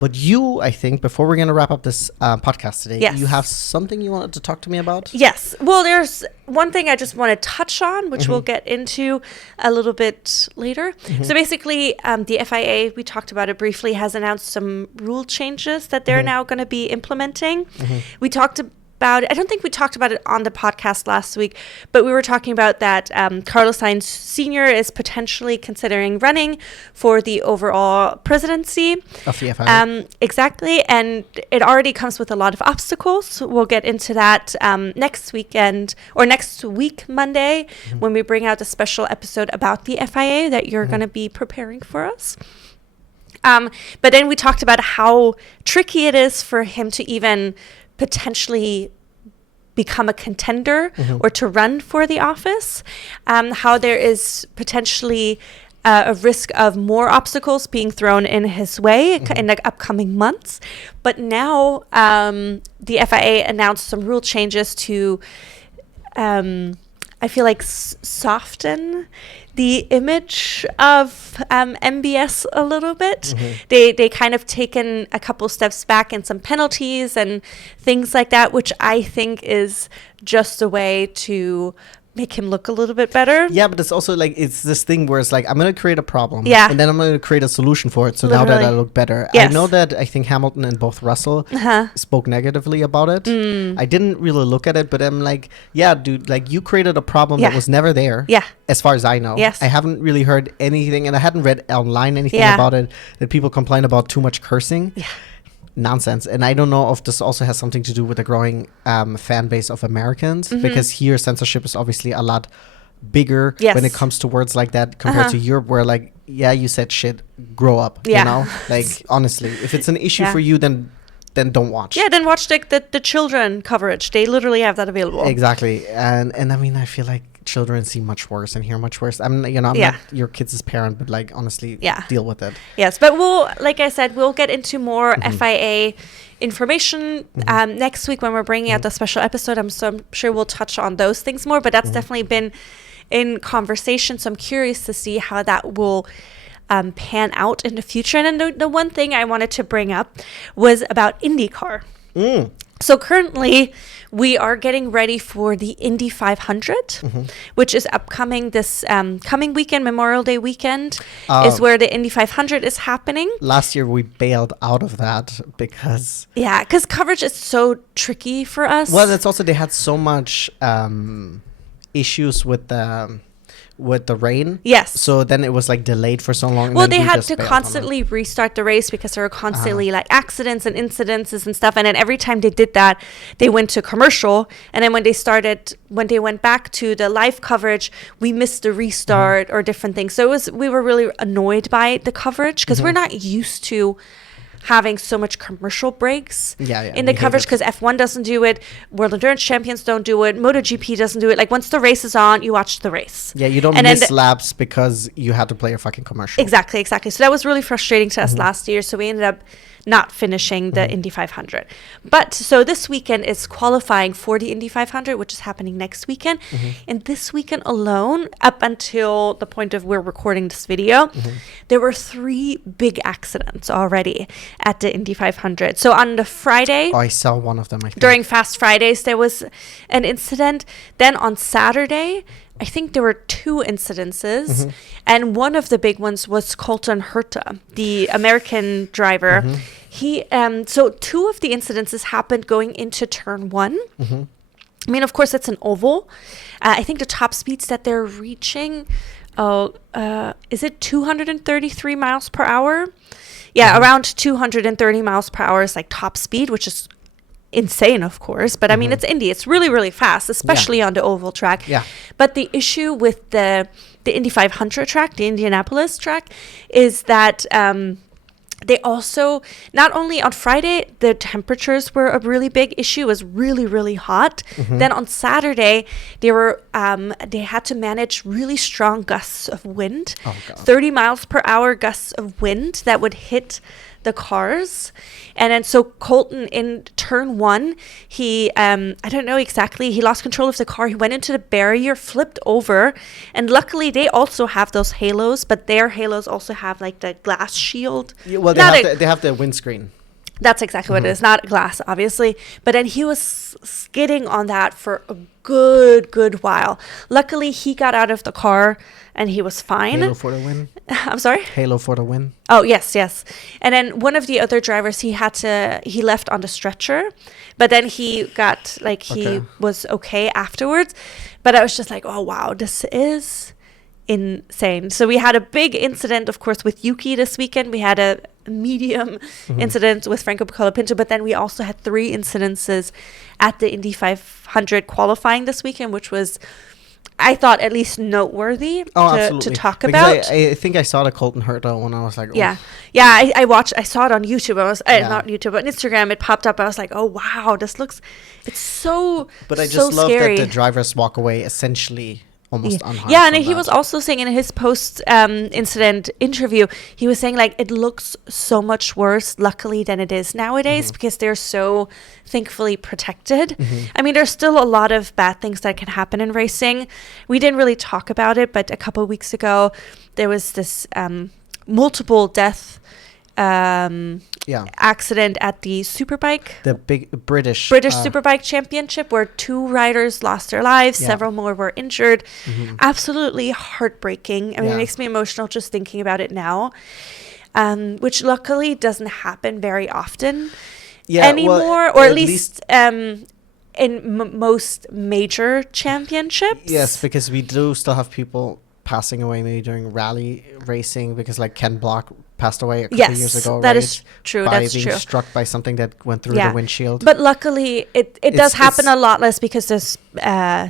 But you, I think, before we're going to wrap up this podcast today, Yes. you have something you wanted to talk to me about? Yes. Well, there's one thing I just want to touch on, which we'll get into a little bit later. So basically, the FIA, we talked about it briefly, has announced some rule changes that they're now going to be implementing. We talked about I don't think we talked about it on the podcast last week, but we were talking about that Carlos Sainz Sr. is potentially considering running for the overall presidency Of the FIA. Exactly, and it already comes with a lot of obstacles. We'll get into that next weekend or next week, Monday, when we bring out a special episode about the FIA that you're going to be preparing for us. But then we talked about how tricky it is for him to even potentially become a contender or to run for the office, how there is potentially a risk of more obstacles being thrown in his way in the upcoming months. But now the FIA announced some rule changes to, I feel like, soften the image of MBS a little bit. They kind of taken a couple steps back and some penalties and things like that, which I think is just a way to make him look a little bit better. Yeah, but it's also like, it's this thing where it's like, I'm going to create a problem. Yeah. And then I'm going to create a solution for it. So now Literally. that I look better. Yes. I know that I think Hamilton and both Russell spoke negatively about it. I didn't really look at it, but I'm like, yeah, dude, like you created a problem that was never there. Yeah. As far as I know. Yes. I haven't really heard anything, and I hadn't read online anything about it, that people complain about too much cursing. Yeah. Nonsense. And I don't know if this also has something to do with the growing fan base of Americans, because here censorship is obviously a lot bigger when it comes to words like that compared to Europe, where like, yeah, you said shit, grow up, you know? Like, honestly, if it's an issue for you, then don't watch. Yeah, then watch the children coverage. They literally have that available. Exactly. And I mean, I feel like children see much worse and hear much worse. I'm not your kid's parent, but like, honestly, deal with it. Yes, but like I said, we'll get into more FIA information next week when we're bringing out the special episode. I'm sure we'll touch on those things more, but that's definitely been in conversation. So I'm curious to see how that will pan out in the future. And then the one thing I wanted to bring up was about IndyCar. So currently, we are getting ready for the Indy 500, which is upcoming this coming weekend, Memorial Day weekend, is where the Indy 500 is happening. Last year, we bailed out of that because... Yeah, because coverage is so tricky for us. Well, it's also, they had so much issues with the rain. Yes. So then it was like delayed for so long. Well, they had to constantly rest the race because there were constantly like accidents and incidences and stuff. And then every time they did that, they went to commercial. And then when they went back to the live coverage, we missed the restart or different things. So we were really annoyed by the coverage because we're not used to having so much commercial breaks in the coverage, because F1 doesn't do it, World Endurance Champions don't do it, MotoGP doesn't do it. Like, once the race is on, you watch the race. Yeah, you don't miss laps because you had to play a fucking commercial. Exactly. So that was really frustrating to us last year. So we ended up not finishing the Indy 500. But so this weekend is qualifying for the Indy 500, which is happening next weekend. And this weekend alone, up until the point of we're recording this video, there were 3 big accidents already at the Indy 500. So on the Friday... Oh, I saw one of them, I think. During Fast Fridays, there was an incident. Then on Saturday, I think there were 2 incidences, and one of the big ones was Colton Herta, the American driver. He so 2 of the incidences happened going into turn 1. I mean, of course, it's an oval. I think the top speeds that they're reaching, is it 233 miles per hour? Yeah, around 230 miles per hour is like top speed, which is insane, of course, but I mean, it's Indy. It's really, really fast, especially on the oval track. Yeah. But the issue with the Indy 500 track, the Indianapolis track, is that they also, not only on Friday, the temperatures were a really big issue. It was really, really hot. Then on Saturday, they had to manage really strong gusts of wind, 30 miles per hour gusts of wind that would hit the cars. And then so Colton in turn 1, he, I don't know exactly, he lost control of the car. He went into the barrier, flipped over. And luckily they also have those halos, but their halos also have like the glass shield. Yeah, well, they have the windscreen. That's exactly what it is. Not glass, obviously. But then he was skidding on that for a good while. Luckily, he got out of the car and he was fine. Halo for the win. I'm sorry? Halo for the win. Oh, yes. And then one of the other drivers, he left on the stretcher. But then he got, like, he was okay afterwards. But I was just like, oh, wow, this is insane. So we had a big incident, of course, with Yuki this weekend. We had a medium incident with Franco Colapinto, but then we also had 3 incidences at the Indy 500 qualifying this weekend, which was, I thought, at least noteworthy to talk about. I think I saw the Colton Herta one. I was like, yeah, I saw it on YouTube. I was not YouTube, but on Instagram. It popped up. I was like, oh wow, it's so. But I just love that the drivers walk away essentially almost unharmed. Yeah, and he was also saying in his post-incident interview, he was saying, like, it looks so much worse, luckily, than it is nowadays because they're so thankfully protected. I mean, there's still a lot of bad things that can happen in racing. We didn't really talk about it, but a couple of weeks ago, there was this multiple death accident at the Superbike. The big British Superbike Championship, where 2 riders lost their lives, several more were injured. Absolutely heartbreaking. I mean, it makes me emotional just thinking about it now, which luckily doesn't happen very often anymore, or at least in most major championships. Yes, because we do still have people passing away maybe during rally racing, because like Ken Block passed away a couple of years ago. That is true. By being struck by something that went through the windshield. But luckily, it does happen a lot less because there's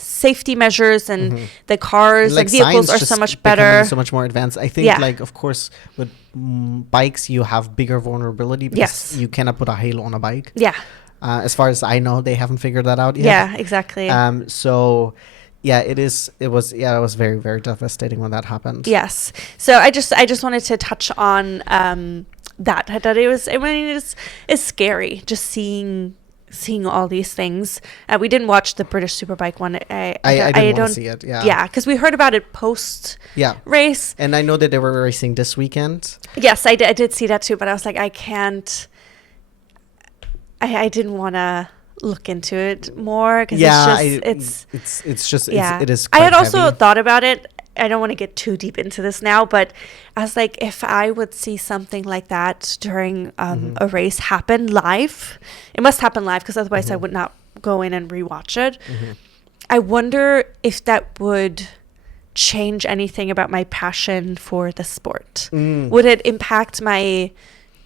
safety measures and the cars and vehicles are so much better. So much more advanced. I think, like, of course, with bikes, you have bigger vulnerability because you cannot put a halo on a bike. Yeah. As far as I know, they haven't figured that out yet. Yeah, exactly. So... yeah, it was very, very devastating when that happened. Yes. So I just wanted to touch on that it was, I mean, it's scary just seeing all these things. We didn't watch the British Superbike one. I didn't want to see it. Yeah, because we heard about it post race. And I know that they were racing this weekend. Yes, I did see that too, but I was like, I didn't want to look into it more because it's just it is quite I had also heavy. thought about it. I don't want to get too deep into this now, but I was like, if I would see something like that during a race happen live, it must happen live because otherwise I would not go in and rewatch it. I wonder if that would change anything about my passion for the sport. Would it impact my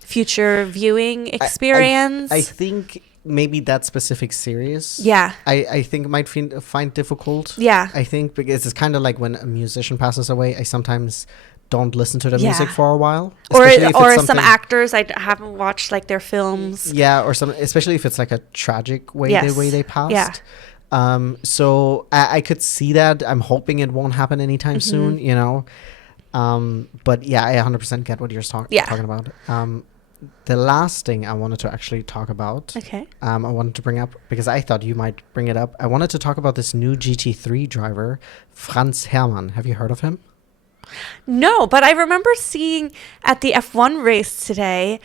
future viewing experience? I think maybe that specific series I think might find difficult. I think because it's kind of like when a musician passes away, I sometimes don't listen to the music for a while, or some actors I haven't watched like their films, or some, especially if it's like a tragic way the way they passed. So I could see that. I'm hoping it won't happen anytime soon, you know. But yeah, I 100% get what you're talking about. The last thing I wanted to actually talk about, I wanted to bring up, because I thought you might bring it up. I wanted to talk about this new GT3 driver, Franz Hermann. Have you heard of him? No, but I remember seeing at the F1 race today,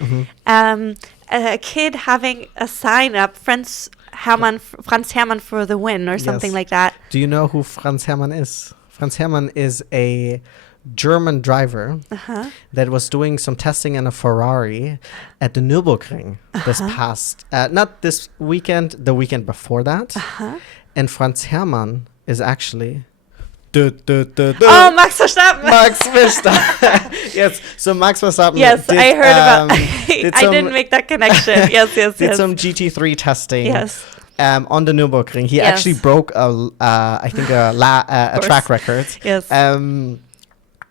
a kid having a sign up, Franz Hermann for the win, or something like that. Do you know who Franz Hermann is? Franz Hermann is a German driver that was doing some testing in a Ferrari at the Nürburgring this past, not this weekend, the weekend before that. And Franz Hermann is actually Max Verstappen. Max Verstappen. Yes, so Max Verstappen. Yes, I heard about. I didn't make that connection. Yes. Did some GT3 testing. Yes. On the Nürburgring, he actually broke I think a track record. Yes.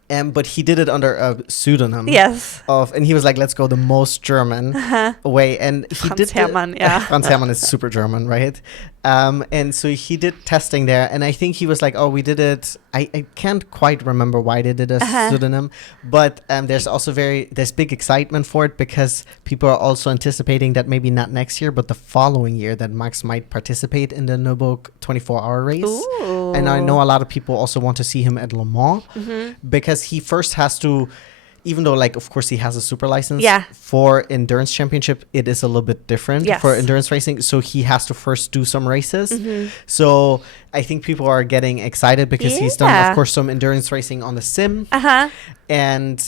But he did it under a pseudonym. Yes. And he was like, let's go the most German way. And he Franz Hermann, yeah. Franz Hermann is super German, right? And so he did testing there. And I think he was like, oh, we did it. I can't quite remember why they did a pseudonym. But there's big excitement for it because people are also anticipating that maybe not next year, but the following year that Max might participate in the Nürburgring 24-hour race. Ooh. And I know a lot of people also want to see him at Le Mans because he first has to, even though, like, of course, he has a super license for endurance championship, it is a little bit different for endurance racing. So he has to first do some races. So I think people are getting excited because he's done, of course, some endurance racing on the sim. And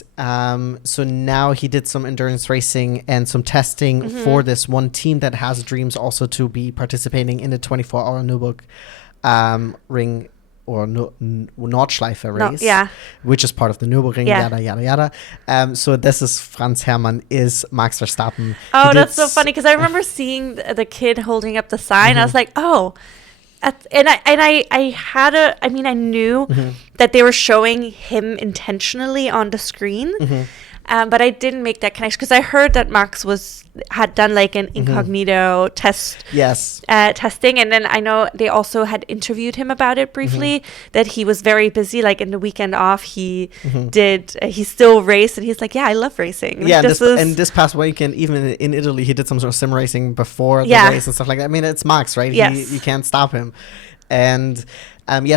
so now he did some endurance racing and some testing for this one team that has dreams also to be participating in the 24-hour Nürburgring or Nordschleife race, which is part of the Nürburgring, yada, yada, yada. So this is Franz Hermann is Max Verstappen. Oh, that's so funny because I remember seeing the kid holding up the sign. I was like, oh. I knew that they were showing him intentionally on the screen. But I didn't make that connection because I heard that Max had done like an incognito test. Yes. Testing. And then I know they also had interviewed him about it briefly, that he was very busy. Like in the weekend off, he still raced. And he's like, yeah, I love racing. Yeah, and this past weekend, even in Italy, he did some sort of sim racing before the race and stuff like that. I mean, it's Max, right? Yes. You can't stop him. And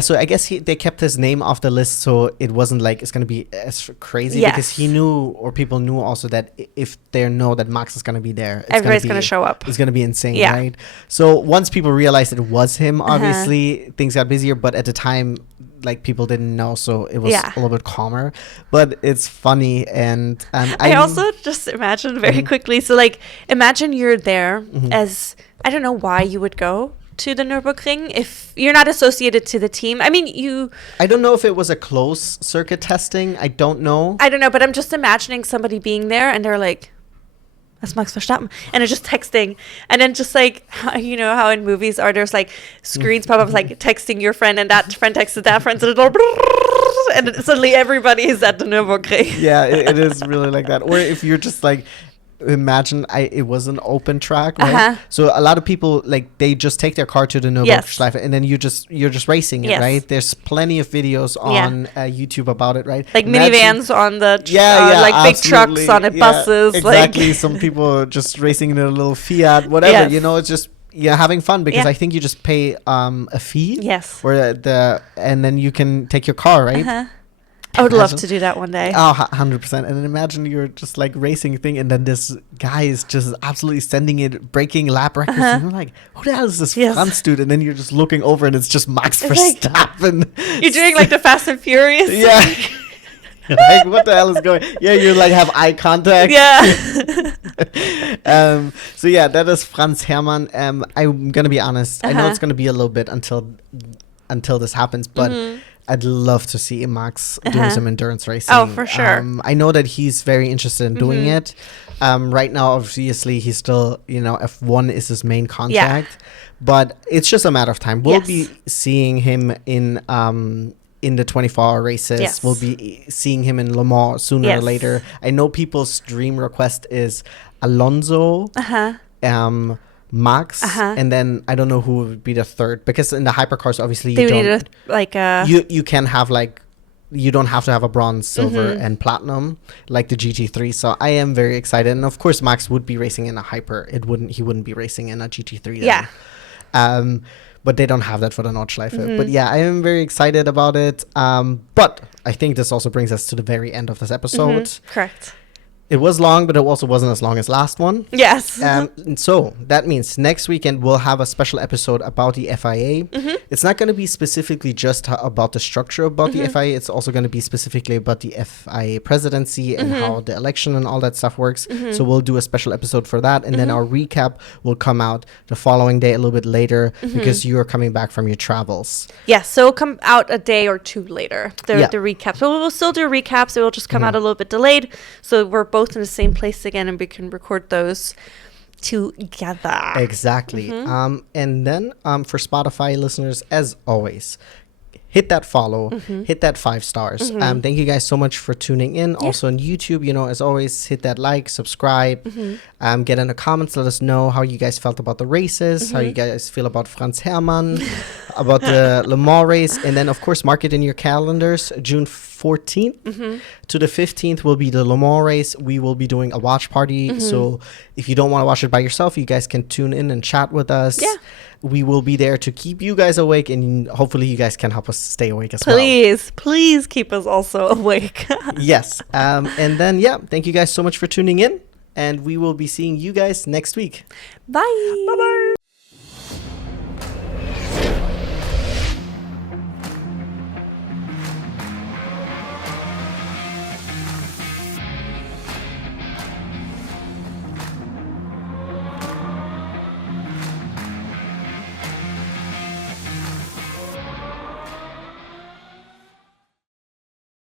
so I guess they kept his name off the list, so it wasn't like it's going to be as crazy because he knew, or people knew also, that if they know that Max is going to be there, everybody's going to show up. It's going to be insane, right? So once people realized it was him, obviously things got busier, but at the time, like, people didn't know, so it was a little bit calmer. But it's funny, and I also just imagine very quickly. So, like, imagine you're there as, I don't know why you would go to the Nürburgring if you're not associated to the team. I mean, I don't know if it was a closed circuit testing. I don't know, but I'm just imagining somebody being there and they're like, that's Max Verstappen, and they're just texting, and then just like, you know how in movies there's like screens pop up like texting your friend, and that friend texted that friend, so and suddenly everybody is at the Nürburgring. Yeah, it is really like that. Or if you're just like, imagine it was an open track, right? So a lot of people, like, they just take their car to the Nürburgring and then you're just racing it, right? There's plenty of videos on YouTube about it, right? Like minivans on the like big trucks on the buses, exactly. like some people just racing in a little Fiat, whatever. You know, it's just having fun because I think you just pay a fee, or and then you can take your car, right? I would love to do that one day. Oh, 100%. And then imagine you're just like racing a thing, and then this guy is just absolutely sending it, breaking lap records. And you're like, who the hell is this Franz dude? And then you're just looking over, and it's just Max Verstappen. Like, you're doing like the Fast and Furious. Yeah. Like, what the hell is going? Yeah, you like have eye contact. Yeah. So yeah, that is Franz Hermann. I'm gonna be honest. I know it's gonna be a little bit until this happens, but I'd love to see Max doing some endurance racing. Oh, for sure. I know that he's very interested in doing it. Right now, obviously, he's still, F1 is his main contact. But it's just a matter of time. We'll be seeing him in the 24-hour races. Yes. We'll be seeing him in Le Mans sooner or later. I know people's dream request is Alonso, Max, and then I don't know who would be the third, because in the hypercars, obviously, you can have, like, you don't have to have a bronze, silver, and platinum like the GT3. So I am very excited, and of course Max would be racing in a hyper. He wouldn't be racing in a GT3 then. But they don't have that for the Nordschleife. But yeah, I am very excited about it. But I think this also brings us to the very end of this episode. Correct. It was long, but it also wasn't as long as last one. Yes. And so that means next weekend we'll have a special episode about the FIA. It's not going to be specifically just about the structure about the FIA. It's also going to be specifically about the FIA presidency and how the election and all that stuff works. So we'll do a special episode for that. And then our recap will come out the following day, a little bit later, because you're coming back from your travels. Yes, so it'll come out a day or two later, the recap. So we'll still do recaps. It will just come out a little bit delayed. So we're both in the same place again, and we can record those together. Exactly. And then for Spotify listeners, as always, hit that follow, hit that 5 stars. Thank you guys so much for tuning in. Also on YouTube, as always, hit that like, subscribe, get in the comments, let us know how you guys felt about the races, how you guys feel about Franz Hermann, about the Le Mans race, and then of course mark it in your calendars. June 14th to the 15th will be the Le Mans race. We will be doing a watch party, so if you don't want to watch it by yourself, you guys can tune in and chat with us. We will be there to keep you guys awake, and hopefully you guys can help us stay awake as well. Please keep us also awake. Yes. And then, thank you guys so much for tuning in, and we will be seeing you guys next week. Bye. Bye-bye.